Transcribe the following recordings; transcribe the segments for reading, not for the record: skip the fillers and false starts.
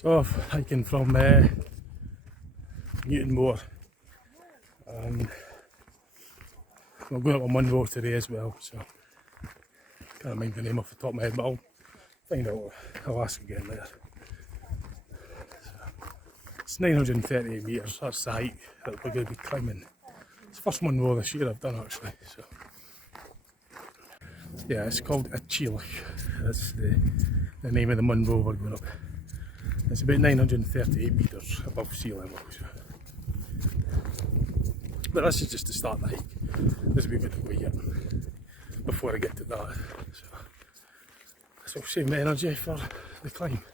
So I'm hiking from Newtonmore, and I'm going up on Munro today as well, so can't mind the name off the top of my head, but I'll find out. I'll ask again later. So, it's 938 metres, that's the height that we're going to be climbing. It's the first Munro this year I've done actually, so yeah, it's called a Chilich. That's the name of the Munro we're going up. It's about 938 metres above sea level. So. But this is just the start of the hike. There's a wee bit of way yet before I get to that. So save my energy for the climb.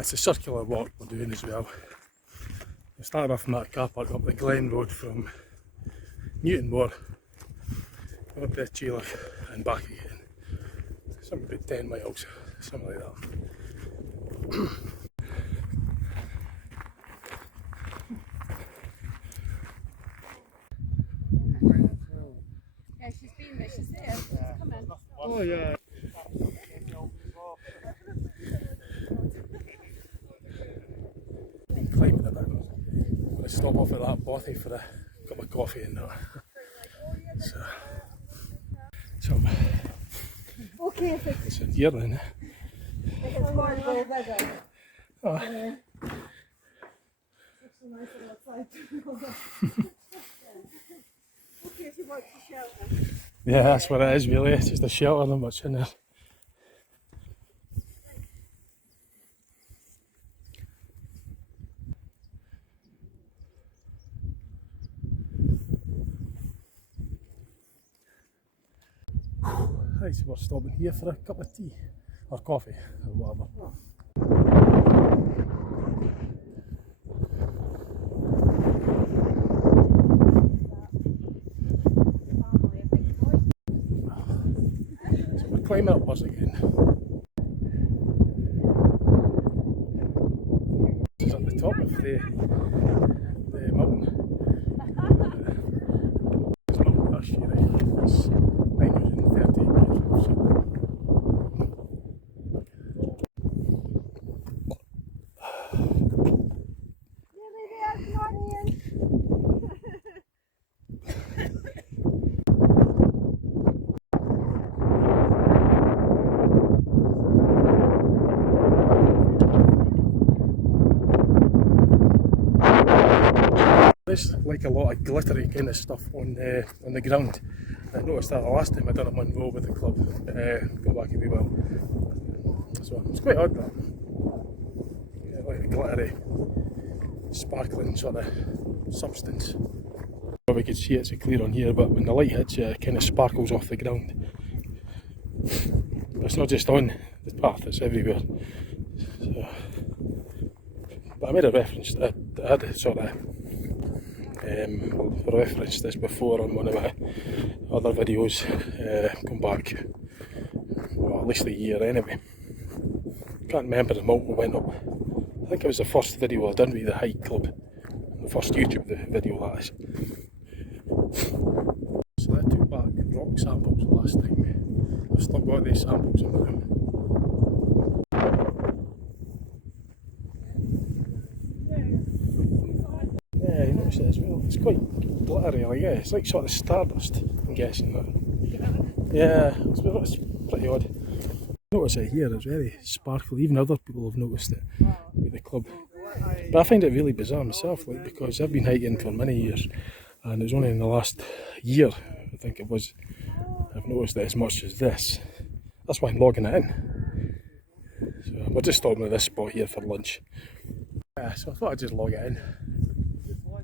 It's a circular walk we're doing as well. We started off from that car park up the Glen Road from Newtonmore up to Chilich and back again. Something about 10 miles, something like that. Yeah, she's been there, she's there. Come in. Oh yeah. Been climbing a bit. I'm going to stop off at that bothy for a cup of coffee and that. So Okay, it's a deer then. it's more go weather. Oh. It's so nice outside. Okay, she wants to shelter. Yeah, that's what it is really. It's just a shelter, not much in there. Right, so we're stopping here for a cup of tea or coffee or whatever. So we're climbing upwards again. This is at the top of the mountain. It's not actually right. It's 930 metres. There's like a lot of glittery kind of stuff on the ground. I noticed that the last time I done a Munro with the club, go back a wee while. So it's quite odd that. Yeah, like a glittery, sparkling sort of substance. We could see it's clear on here, but when the light hits it kind of sparkles off the ground. It's not just on the path, it's everywhere. So, but I made a reference, I had sort of referenced this before on one of my other videos, going back, well, at least a year anyway. Can't remember the month we went up. I think it was the first video I done with the hike club, the first YouTube video that is. So I took back rock samples last time. I've still got these samples in my room. Yeah, you notice it as well. It's quite glittery, like, yeah, it's like sort of stardust, I'm guessing that. Yeah, it's pretty odd. Notice it here, it's very sparkly. Even other people have noticed it with the club. But I find it really bizarre myself, like, because I've been hiking for many years, and it was only in the last year, I think it was, I've noticed it as much as this. That's why I'm logging it in. So we're just stopping at this spot here for lunch. Yeah, so I thought I'd just log it in.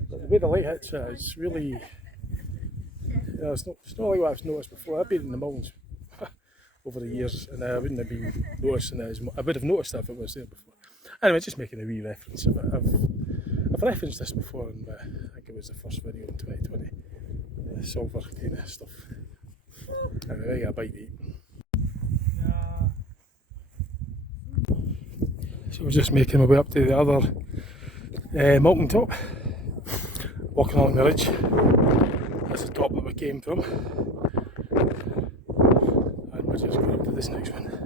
But the way the light hits it, it's really, yeah, it's not like what I've noticed before. I've been in the mountains over the years, and I wouldn't have been noticing it as much. I would have noticed it if it was there before. Anyway, just making a wee reference of it. I've referenced this before, and I think it was the first video in 2020. Silver kind of stuff. Anyway, I got a bite to eat. So we're just making my way up to the other mountain top. Walking along the ridge. That's the top that we came from. And we're let's just go up to this next one.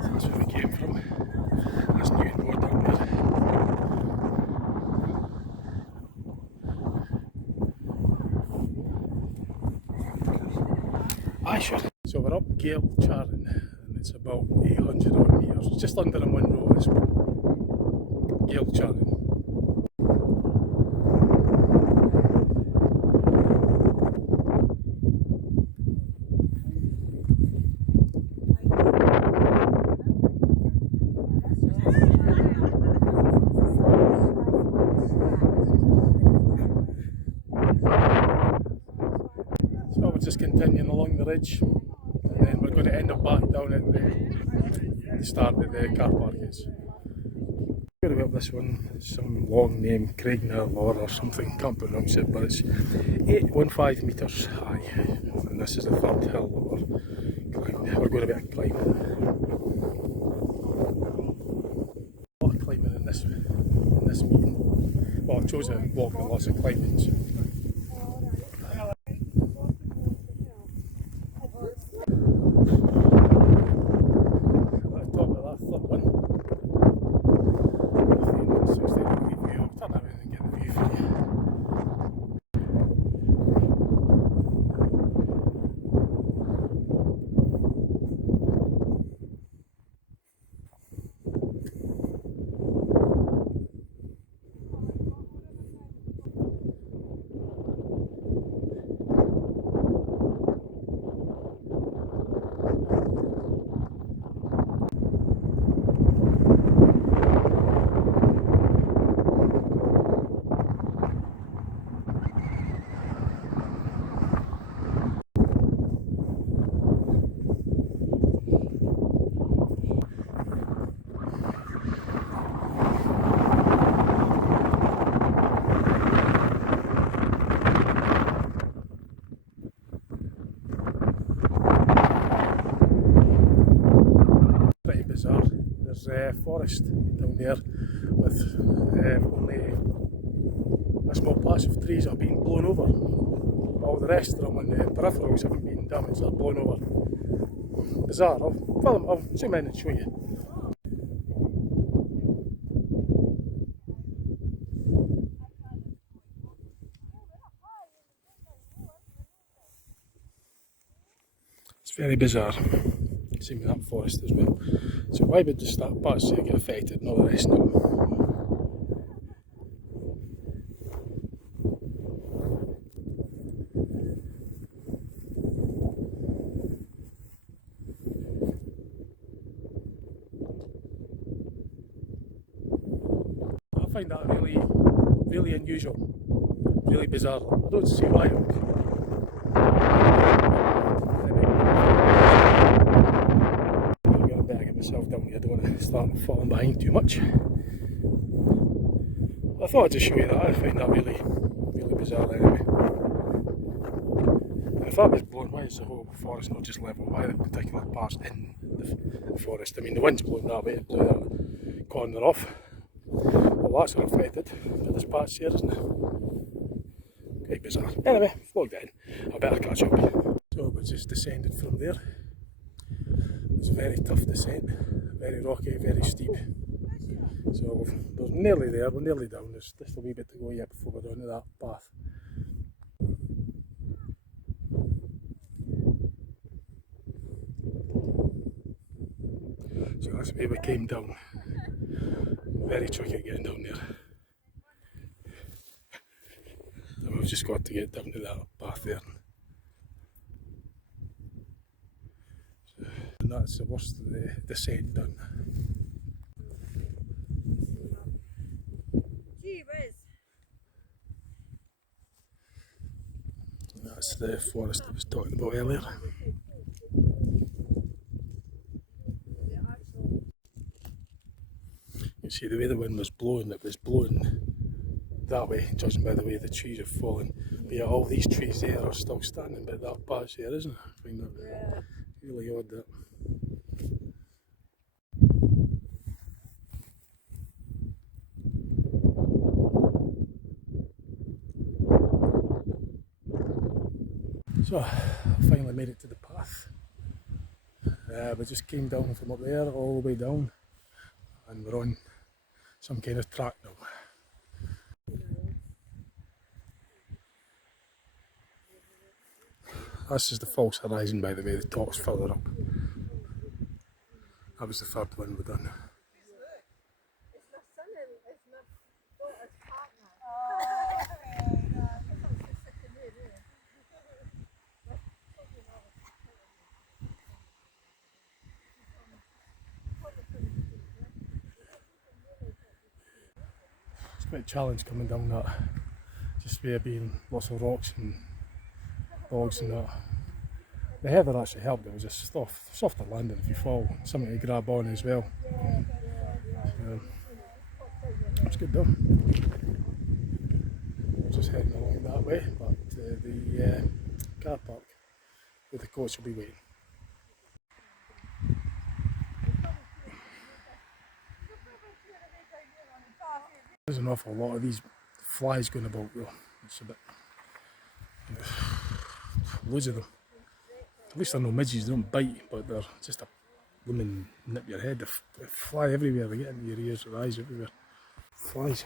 That's where we came from. That's Newtonmore down there. Aye, sure. So we're up Gale Charing and it's about 800 odd metres. It's just under a Munro this one. Gale Charing. So we're just continuing along the ridge and then we're going to end up back down at the start where the car park is. Going to be up this one, some long name, Craignarlor or something, can't pronounce it, but it's 815 metres high and this is the third hill that we're going to be climbing. A lot of climbing in this meeting. Well, I chose to walk with lots of climbing. So. Bizarre. There's a forest down there with only a small patch of trees that have been blown over. All the rest of them on the peripherals haven't been damaged, they're blown over. Bizarre. I'll zoom in and show you. It's very bizarre. Same with that forest as well. So why would just that patch get affected and all the rest of them? I find that really unusual, really bizarre. I don't see why. Myself down here, I don't want to start falling behind too much. I thought I'd just show you that. I find that really bizarre anyway. If that was blown, why is the whole forest not just level? Why are the particular parts in the forest? I mean, the wind's blowing that way to blow that corner off. Well, that's not affected, but this patch here isn't it? Quite bizarre. Anyway, logged in. I better catch up. So we just descended from there. It's a very tough descent, very rocky, very steep. So we're nearly there, we're nearly down. There's just a wee bit to go yet before we're down to that path. So that's where we came down. Very tricky getting down there. And we've just got to get down to that path there. And that's the worst of the descent done. Gee whiz. That's the forest I was talking about earlier. You see the way the wind was blowing, it was blowing that way, judging by the way the trees are falling. But yeah, all these trees there are still standing, but that patch there isn't. I find that really odd, that. So I finally made it to the path. We just came down from up there all the way down, and we're on some kind of track now. This is the false horizon, by the way, the top's further up. That was the third one we've done. It's quite a challenge coming down that, just there being lots of rocks and bogs and that. The heather actually helped, it was a softer landing if you fall, something to grab on as well. It's good though. We're just heading along that way, but the car park where the coach will be waiting. There's an awful lot of these flies going about though. It's a bit... loads of them. At least they're no midges, they don't bite, but they're just a blooming nip your head. They fly everywhere, they get into your ears or eyes everywhere. Flies.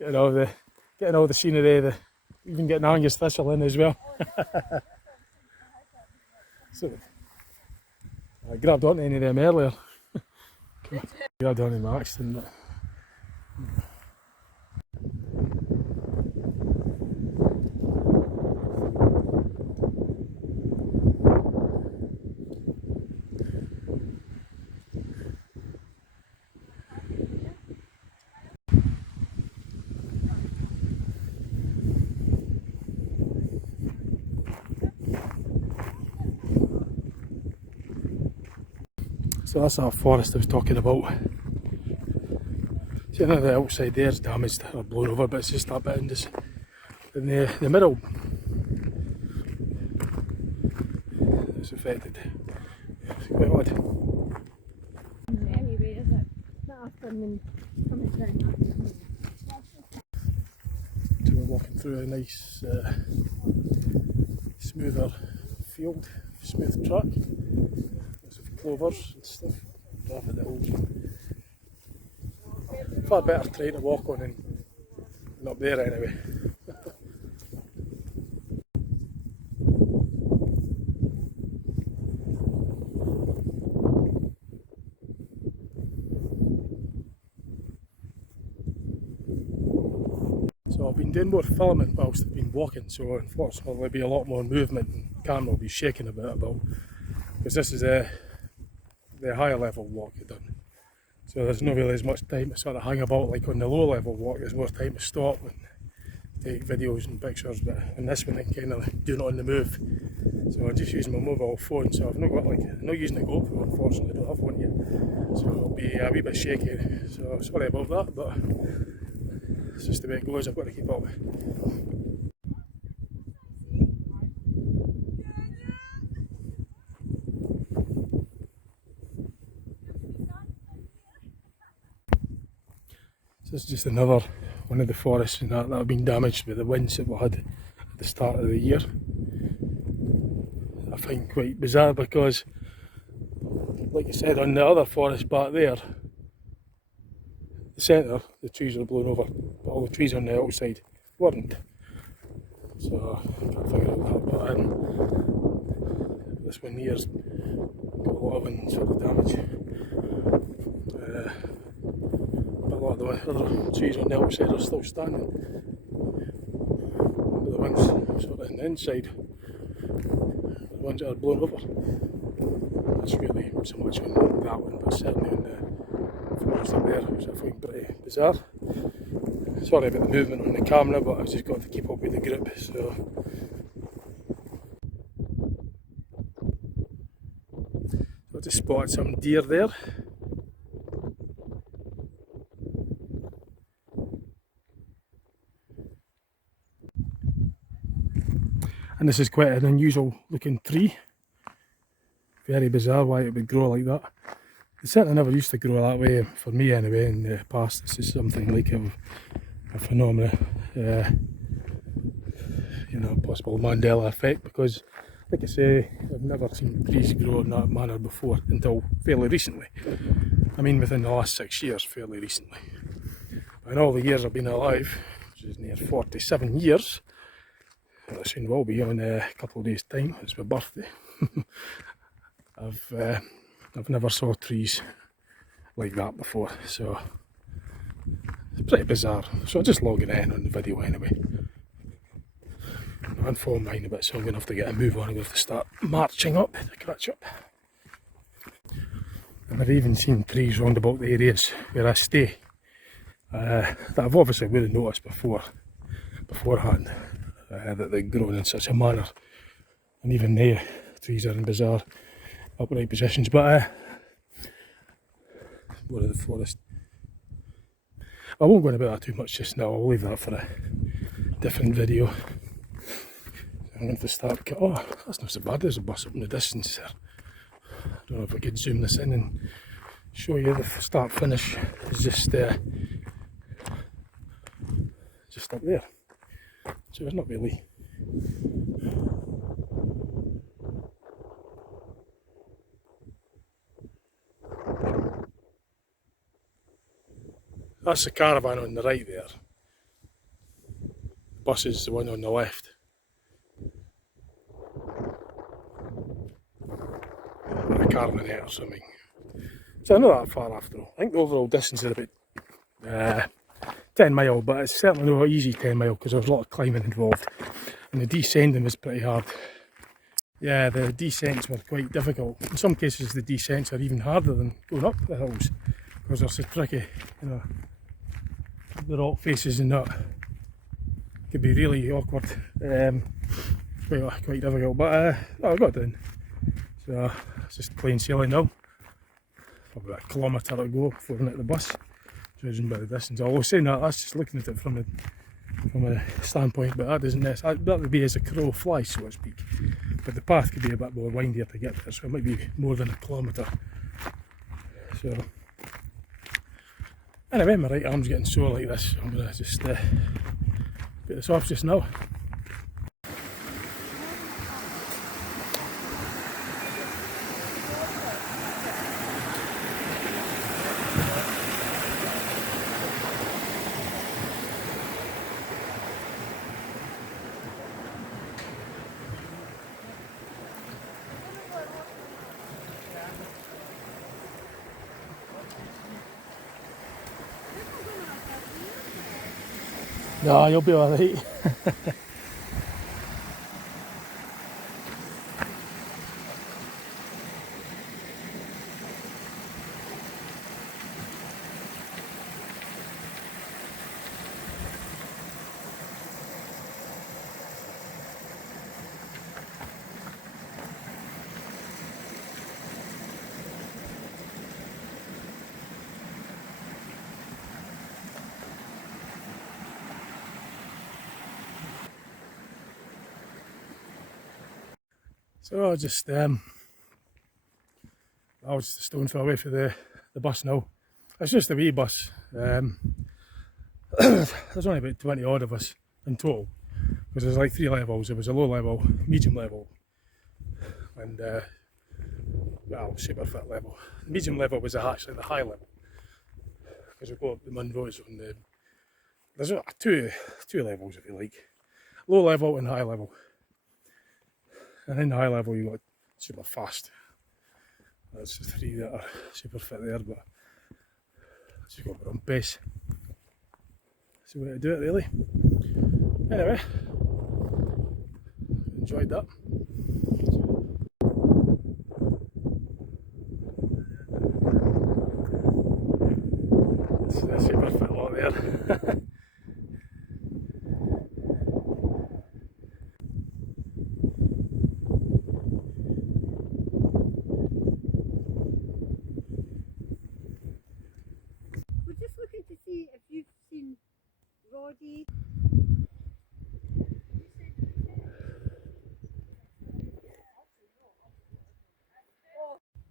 Getting all the scenery, even getting Angus Thistle in as well. So, I grabbed onto any of them earlier. Grabbed onto my accident. So that's that forest I was talking about. See, none of the outside there is damaged or blown over, but it's just that bit in the middle that's affected. It's quite odd. Anyway, is it? Not often coming down. So we're walking through a nice, smoother field, smooth track. Clovers and stuff, daffodils. Far better terrain to walk on than up there anyway. So I've been doing more filming whilst I've been walking, so unfortunately there'll be a lot more movement and the camera will be shaking a bit about, because this is the higher level walk you've done. So there's not really as much time to sort of hang about like on the low level walk. There's more time to stop and take videos and pictures, but in this one I'm kind of doing it on the move. So I'm just using my mobile phone, so I've not got I'm not using a GoPro, unfortunately, I don't have one yet. So it'll be a wee bit shaky, so sorry about that, but it's just the way it goes, I've got to keep up. So this is just another one of the forests and that have been damaged with the winds that we had at the start of the year. I find quite bizarre because, like I said, on the other forest back there, the centre, the trees were blown over, but all the trees on the outside weren't. So I can't figure out that, but this one here's got a lot of sort of damage. A lot of the other trees on the outside are still standing, but the ones sort of on the inside, the ones that are blown over, that's really so much on that one, but certainly on the forest up there, which I find pretty bizarre. Sorry about the movement on the camera, but I've just got to keep up with the group, so Just spotted some deer there. And this is quite an unusual looking tree. Very bizarre why it would grow like that. It certainly never used to grow that way, for me anyway, in the past. This is something like a phenomenon, you know, possible Mandela effect, because like I say, I've never seen trees grow in that manner before until fairly recently. I mean within the last 6 years, fairly recently. And all the years I've been alive, which is near 47 years, I soon will be in a couple of days' time. It's my birthday. I've never saw trees like that before, so it's pretty bizarre. So I'll just log it in on the video anyway. My phone mine a bit, so I'm going to have to get a move on. I'm going to have to start marching up to catch up. And I've even seen trees round about the areas where I stay that I've obviously would have noticed beforehand. That they're grown in such a manner, and even there, trees are in bizarre upright positions. But more of the forest. I won't go on about that too much just now. I'll leave that for a different video. I'm going to start. Oh, that's not so bad. There's a bus up in the distance there. I don't know if I could zoom this in and show you the start finish. It's just up there. So it's not really. That's the caravan on the right there. The bus is the one on the left. Or a caravanette or something. So I'm not that far after all. I think the overall distance is about 10 mile, but it's certainly not an easy 10 mile because there was a lot of climbing involved. And the descending was pretty hard. Yeah, the descents were quite difficult. In some cases the descents are even harder than going up the hills because they're so tricky, you know. The rock faces and that could be really awkward, quite difficult, but I got down. So it's just plain sailing now. Probably about a kilometre to go before I hit the bus, judging by the distance. Although saying that, that's just looking at it from a standpoint, but that doesn't necessarily, that would be as a crow flies, so to speak. But the path could be a bit more windier to get there, so it might be more than a kilometre. So anyway, my right arm's getting sore like this, so I'm going to just get this off just now. No, you'll be alright. So I was just a stone throw away for the bus now. It's just a wee bus. There's only about 20 odd of us in total, because there's like 3 levels. There was a low level, medium level, and well, super fit level. The medium level was actually the high level, because we've got the Munros on the. There's two levels if you like, low level and high level. And in the high level you got super fast. That's the 3 that are super fit there, but just got their own pace. That's the way to do it really. Anyway, enjoyed that. It's a super fit lot there.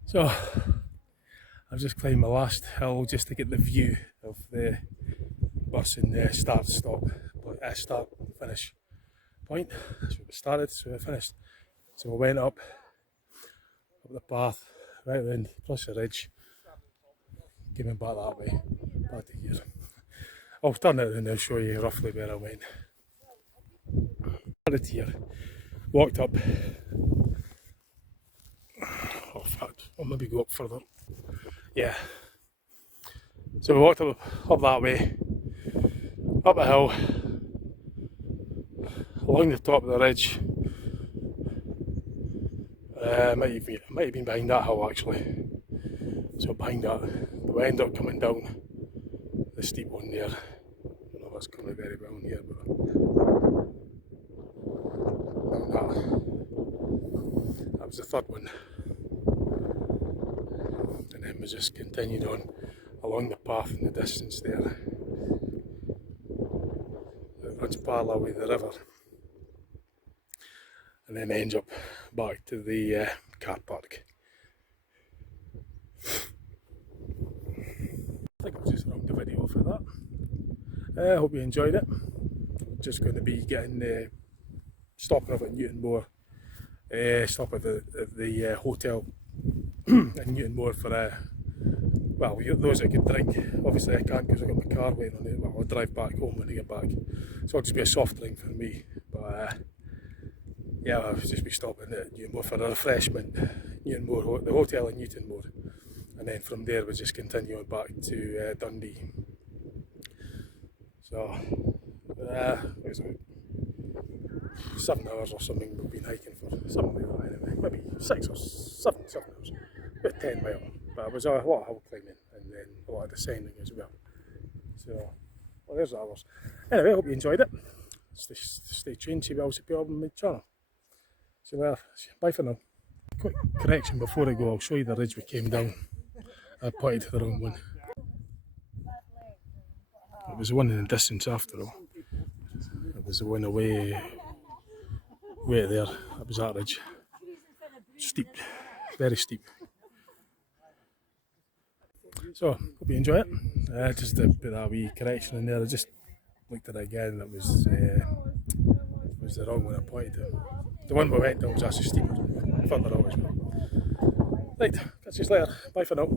So I've just climbed my last hill just to get the view of the bus and the start finish point. That's where we started, so we finished. So we went up the path, right round, across the ridge, came back that way, back to here. I'll turn it around and I'll show you roughly where I went. Started here, walked up. Oh, fuck, I'll maybe go up further. Yeah. So we walked up that way, up a hill, along the top of the ridge. Might have been behind that hill actually. So behind that, we ended up coming down the steep one there. I don't know if it's coming very well in here, but down that was the third one. And then we just continued on along the path in the distance there. It runs parallel with the river. And then ends up back to the car park. I think I'll just round the video off with that. I hope you enjoyed it. Just going to be getting stopping off at Newtonmore, stop at the hotel in Newtonmore for well, those that can drink. Obviously I can't because I've got my car waiting on it. Well, I'll drive back home when I get back, so it'll just be a soft drink for me. But yeah, I'll just be stopping at Newtonmore for a refreshment. Newtonmore, the hotel in Newtonmore, and then from there we just continue on back to Dundee. So it was about 7 hours or something we've been hiking for, something like that anyway. Maybe 6 or 7 hours, about 10 miles. But it was a lot of hill climbing and then a lot of descending as well. So, well, there's the hours. Anyway, I hope you enjoyed it. Stay tuned, see what else will be on my channel. See you later. Bye for now. Quick correction before I go, I'll show you the ridge we came down. I pointed to the wrong one. It was the one in the distance after all. It was the one away there. That was that ridge. Steep, very steep. So, hope you enjoy it. Just to put that wee correction in there, I just looked at it again and it was the wrong one I pointed to. The one we went down was actually steeper, further up as well. Right, catch you later. Bye for now.